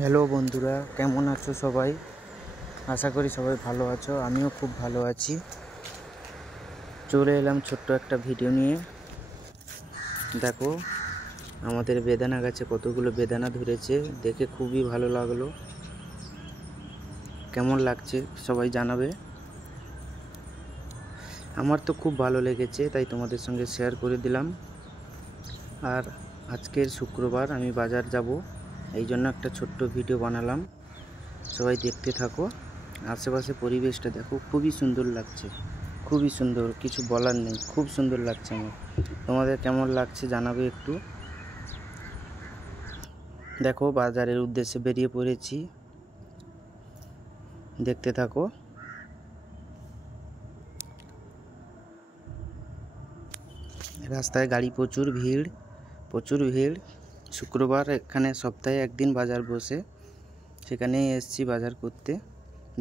হ্যালো বন্ধুরা, কেমন আছো সবাই? আশা করি সবাই ভালো আছো। আমিও খুব ভালো আছি। চলে এলাম ছোট্ট একটা ভিডিও নিয়ে। দেখো আমাদের বেদানা গাছে কতগুলো বেদানা ধরেছে, দেখে খুবই ভালো লাগলো। কেমন লাগছে সবাই জানাবে। আমার তো খুব ভালো লেগেছে, তাই তোমাদের সঙ্গে শেয়ার করে দিলাম। আর আজকের শুক্রবার আমি বাজার যাব, এই জন্য একটা ছোট্ট ভিডিও বানালাম। সবাই দেখতে থাকো। আশেপাশে পরিবেশটা দেখো, খুবই সুন্দর লাগছে, খুবই সুন্দর, কিছু বলার নেই, খুব সুন্দর লাগছে আমার। তোমাদের কেমন লাগছে জানাবে একটু। দেখো বাজারের উদ্দেশ্যে বেরিয়ে পড়েছি, দেখতে থাকো। রাস্তায় গাড়ি প্রচুর ভিড়, প্রচুর ভিড়। শুক্রবার এখানে সপ্তাহে একদিন বাজার বসে, সেখানেই এসেছি বাজার করতে।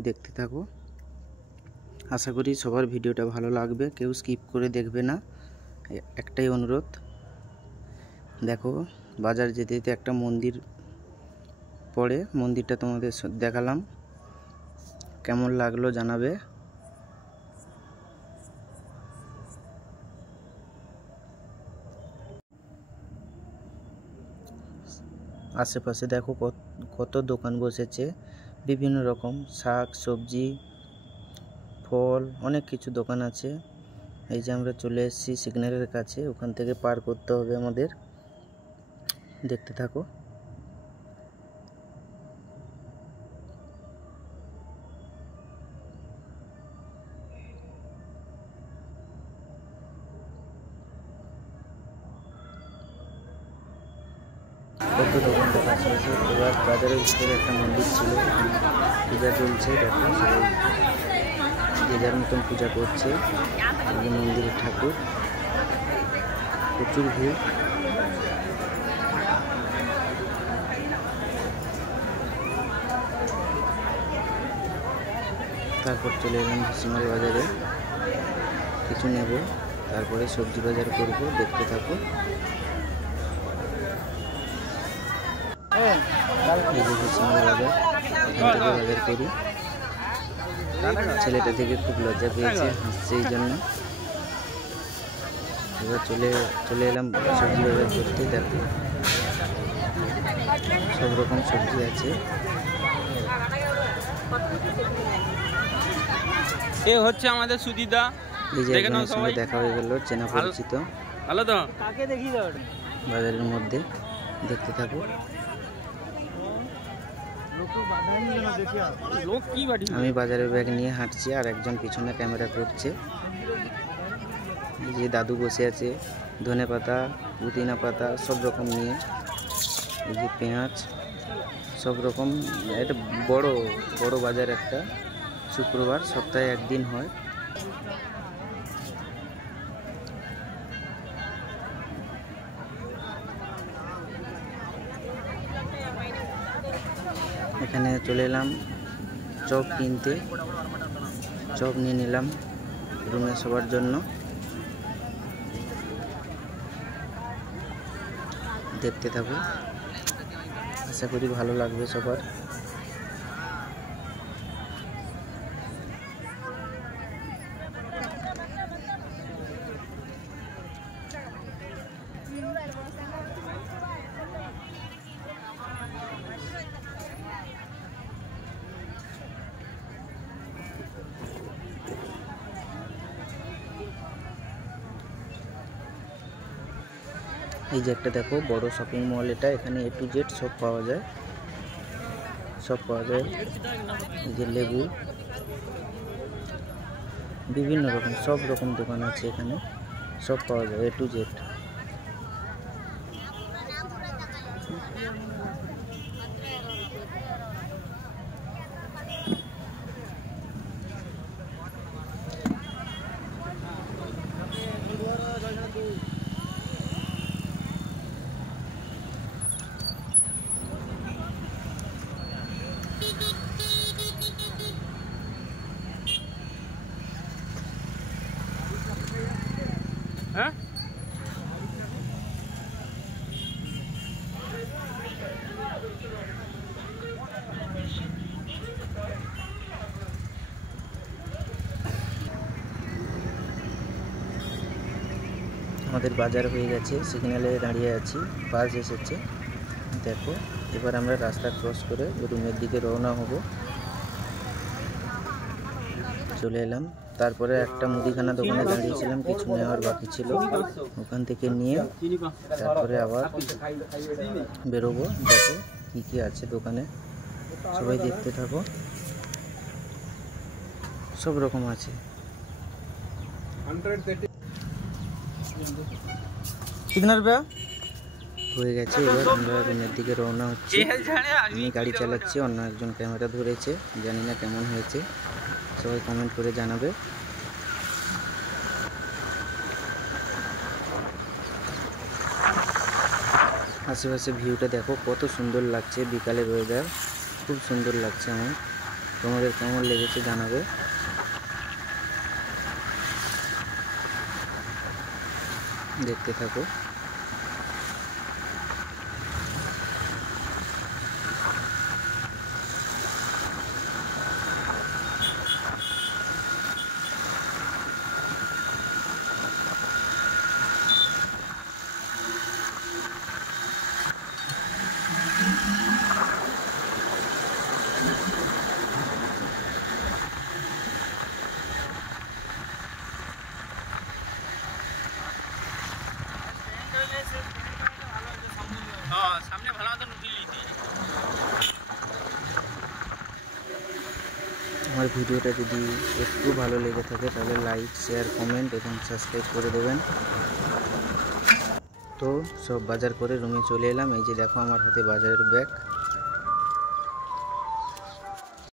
দেখতে থাকো। আশা করি সবার ভিডিওটা ভালো লাগবে, কেউ স্কিপ করে দেখবে না, একটাই অনুরোধ। দেখো বাজার যেতে যেতে একটা মন্দির পড়ে, মন্দিরটা তোমাদের দেখালাম। কেমন লাগলো জানাবে। আশেপাশে দেখো কত দোকান বসেছে, বিভিন্ন রকম শাক সবজি ফল, অনেক কিছু দোকান আছে। এই যে আমরা চলে এসেছি সিগন্যালের কাছে, ওখান থেকে পার করতে হবে আমাদের। দেখতে থাকো। কত দোকান দেখাচ্ছে। এবার বাজারের ভিতরে একটা মন্দির ছিল, পূজা চলছে। দেখো সবাই যে যার মতন পূজা করছে। এই মন্দিরের ঠাকুর, প্রচুর ভিড়। তারপর চলে এলাম ভুসিমাল বাজারে, কিছু নেব, তারপরে সবজি বাজার করব। দেখতে থাকো। এই যে ভুসিমাল বাজার, এখান থেকে বাজার করি। ছেলেটা থেকে খুব লজ্জা পেয়েছে, হাসছে এই জন্য। এবার চলে এলাম সবজি বাজার করতে। দেখো সব রকম সবজি আছে। এ হচ্ছে আমাদের সুজিদা। এই যে একজনের সঙ্গে দেখা হয়ে গেল, চেনা পরিচিত। ভালো তো, কাকে দেখি বাজারের মধ্যে দেখতে থাকো। আমি বাজারের ব্যাগ নিয়ে হাঁটছি, আর একজন পিছনে ক্যামেরা করছে। এই যে দাদু বসে আছে, ধনে পাতা পুদিনা পাতা সব রকম নিয়ে। এই যে পেঁয়াজ, সব রকম। এটা বড় বড় বাজার একটা, শুক্রবার সপ্তাহে একদিন হয়। এখানে চলে এলাম চপ কিনতে, চপ নিয়ে নিলাম রুমে সবার জন্য। দেখতে থাকো, আশা করি ভালো লাগবে সবার। এই যে একটা দেখো বড় শপিং মল, এটা এখানে A to Z সব পাওয়া যায়, সব পাওয়া যায়। এই যে লেবু, বিভিন্ন রকম সব রকম দোকান আছে এখানে, সব পাওয়া যায় A to Z। হ্যাঁ আমাদের বাজার হয়ে গেছে, সিগন্যালে দাঁড়িয়ে আছি, বাস এসেছে। দেখো এবার আমরা রাস্তা ক্রস করে রুমের দিকে রওনা হব। চলে এলাম, তারপরে একটা মুদিখানা দোকানে দাঁড়িয়েছিলাম, কিছু নেওয়ার বাকি ছিল, ওখান থেকে নিয়ে তারপরে আবার বেরোবো। দেখো কি কি আছে দোকানে, সবাই দেখতে থাকো, সব রকম আছে। হয়ে গেছে, এবার আমরা রুমের দিকে রওনা হচ্ছি। আমি গাড়ি চালাচ্ছি, অন্য একজন ক্যামেরা ধরেছে, জানি না কেমন হয়েছে, সবাই কমেন্ট করে জানাবে। আশেপাশে ভিউটা দেখো কত সুন্দর লাগছে, বিকালের ওয়েদার খুব সুন্দর লাগছে আমার। তোমাদের কেমন লেগেছে জানাবে। দেখতে থাকো। সামনে ভালো মতন উঠিয়ে আমার ভিডিওটা যদি একটু ভালো লেগে থাকে তাহলে লাইক, শেয়ার, কমেন্ট এবং সাবস্ক্রাইব করে দেবেন। তো সব বাজার করে রুমে চলে এলাম। এই যে দেখো আমার হাতে বাজারের ব্যাগ।